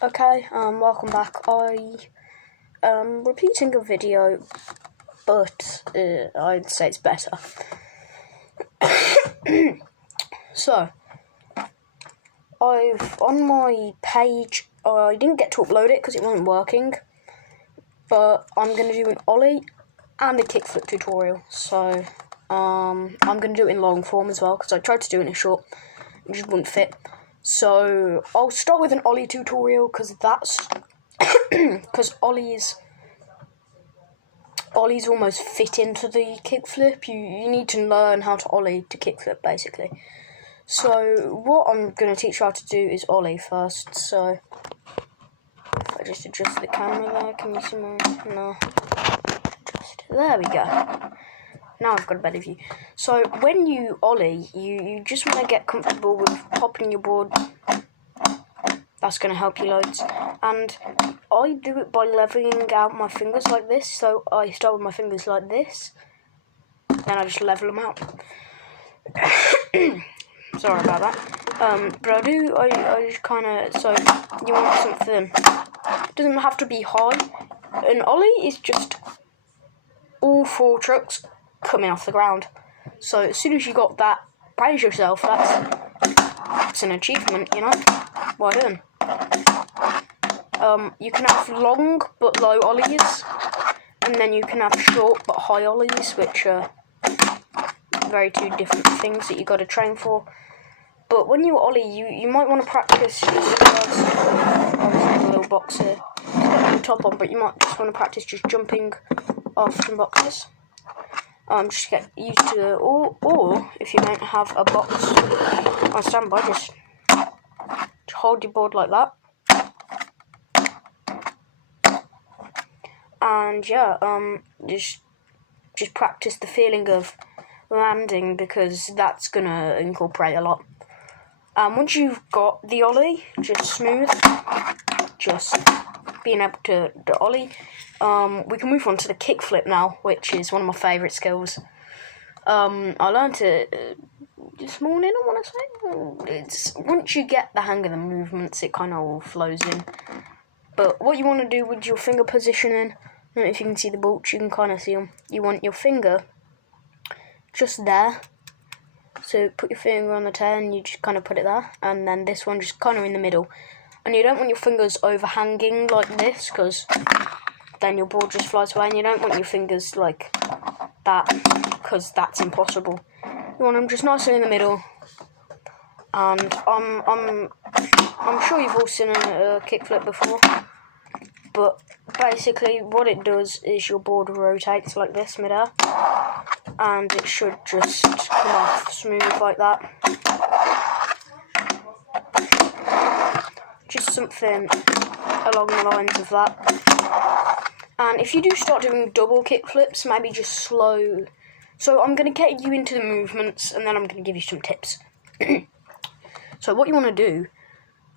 Okay, welcome back. Repeating a video, but I'd say it's better. So, on my page, I didn't get to upload it because it wasn't working, but I'm going to do an ollie and a kickflip tutorial. So, I'm going to do it in long form as well, because I tried to do it in short, it just wouldn't fit. So, I'll start with an ollie tutorial, because ollies almost fit into the kickflip. You need to learn how to ollie to kickflip, basically. So, what I'm going to teach you how to do is ollie first. So, if I just adjust the camera there, can you see my... No. There we go. Now I've got a better view. So, when you ollie, you just want to get comfortable with popping your board. That's going to help you loads. And I do it by levelling out my fingers like this. So, I start with my fingers like this. Then I just level them out. Sorry about that. But I just kind of... So, you want something... It doesn't have to be high. An ollie is just all four trucks coming off the ground. So as soon as you got that, praise yourself. That's an achievement, you know. Well done. You can have long but low ollies, and then you can have short but high ollies, which are very two different things that you got to train for. But when you ollie, you might want to practice just first. Obviously, a little box here. It's got the top on, but you might just want to practice just jumping off some boxes. Just get used to it, or if you don't have a box on standby, just hold your board like that. And yeah, just practice the feeling of landing, because that's gonna incorporate a lot. Once you've got the ollie, just smooth, just being able to ollie, we can move on to the kickflip now, which is one of my favourite skills. I learned it this morning, I want to say. It's once you get the hang of the movements, it kind of all flows in. But what you want to do with your finger positioning, I don't know if you can see the bolts, you can kind of see them. You want your finger just there. So put your finger on the tail and you just kind of put it there, and then this one just kind of in the middle. And you don't want your fingers overhanging like this, because then your board just flies away, and you don't want your fingers like that, because that's impossible. You want them just nicely in the middle. And I'm sure you've all seen a kickflip before, but basically what it does is your board rotates like this midair, and it should just come off smooth like that. Just something along the lines of that. And if you do start doing double kickflips, maybe just slow. So I'm going to get you into the movements, and then I'm going to give you some tips. So what you want to do,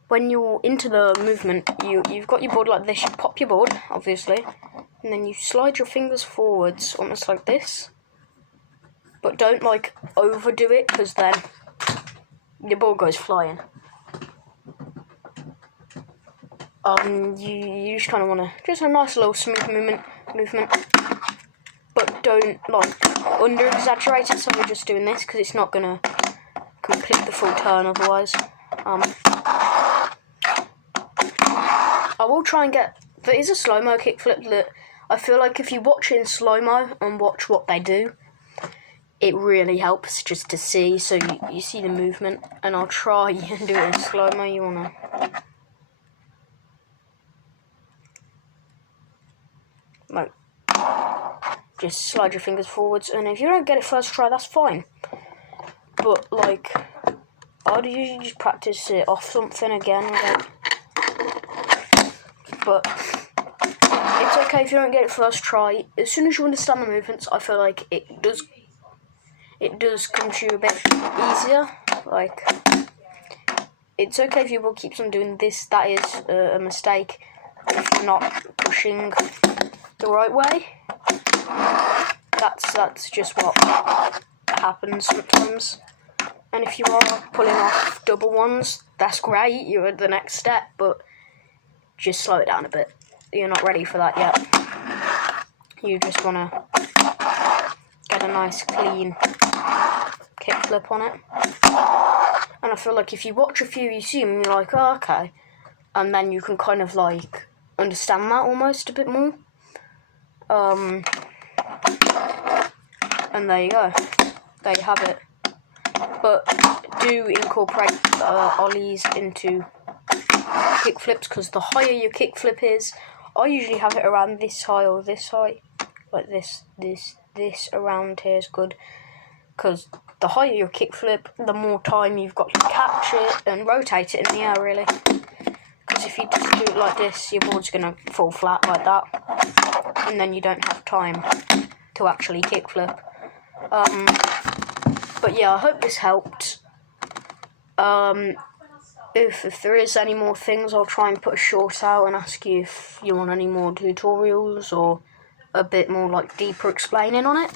when you're into the movement, you've got your board like this, you pop your board, obviously, and then you slide your fingers forwards, almost like this. But don't, like, overdo it, because then your board goes flying. You just kind of want to, just a nice little smooth movement, but don't like under exaggerate it. So we're just doing this because it's not gonna complete the full turn otherwise. I will try and get. There is a slow-mo kickflip that I feel like if you watch it in slow-mo and watch what they do, it really helps just to see. So you see the movement, and I'll try and do it in slow-mo. You wanna. Like, just slide your fingers forwards, and if you don't get it first try, that's fine. But like, I'd usually just practice it off something again. But it's okay if you don't get it first try. As soon as you understand the movements, I feel like it does come to you a bit easier. Like, it's okay if your board keeps on doing this. That is a mistake if you're not pushing the right way. That's just what happens sometimes. And if you are pulling off double ones, that's great, you're at the next step, but just slow it down a bit. You're not ready for that yet. You just want to get a nice clean kickflip on it. And I feel like if you watch a few, you see them, you're like, oh, okay. And then you can kind of like understand that almost a bit more. And there you go. There you have it. But do incorporate ollies into kickflips, because the higher your kickflip is, I usually have it around this high or this high, like this around here is good, because the higher your kickflip, the more time you've got to catch it and rotate it in the air, really. Because if you just do it like this, your board's going to fall flat like that, and then you don't have time to actually kickflip. But yeah, I hope this helped. If there is any more things, I'll try and put a short out and ask you if you want any more tutorials or a bit more like deeper explaining on it.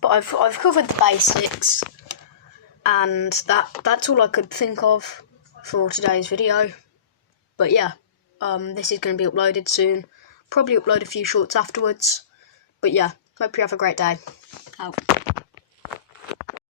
But I've covered the basics, and that's all I could think of for today's video. But yeah, this is going to be uploaded soon. Probably upload a few shorts afterwards. But yeah, hope you have a great day. Out.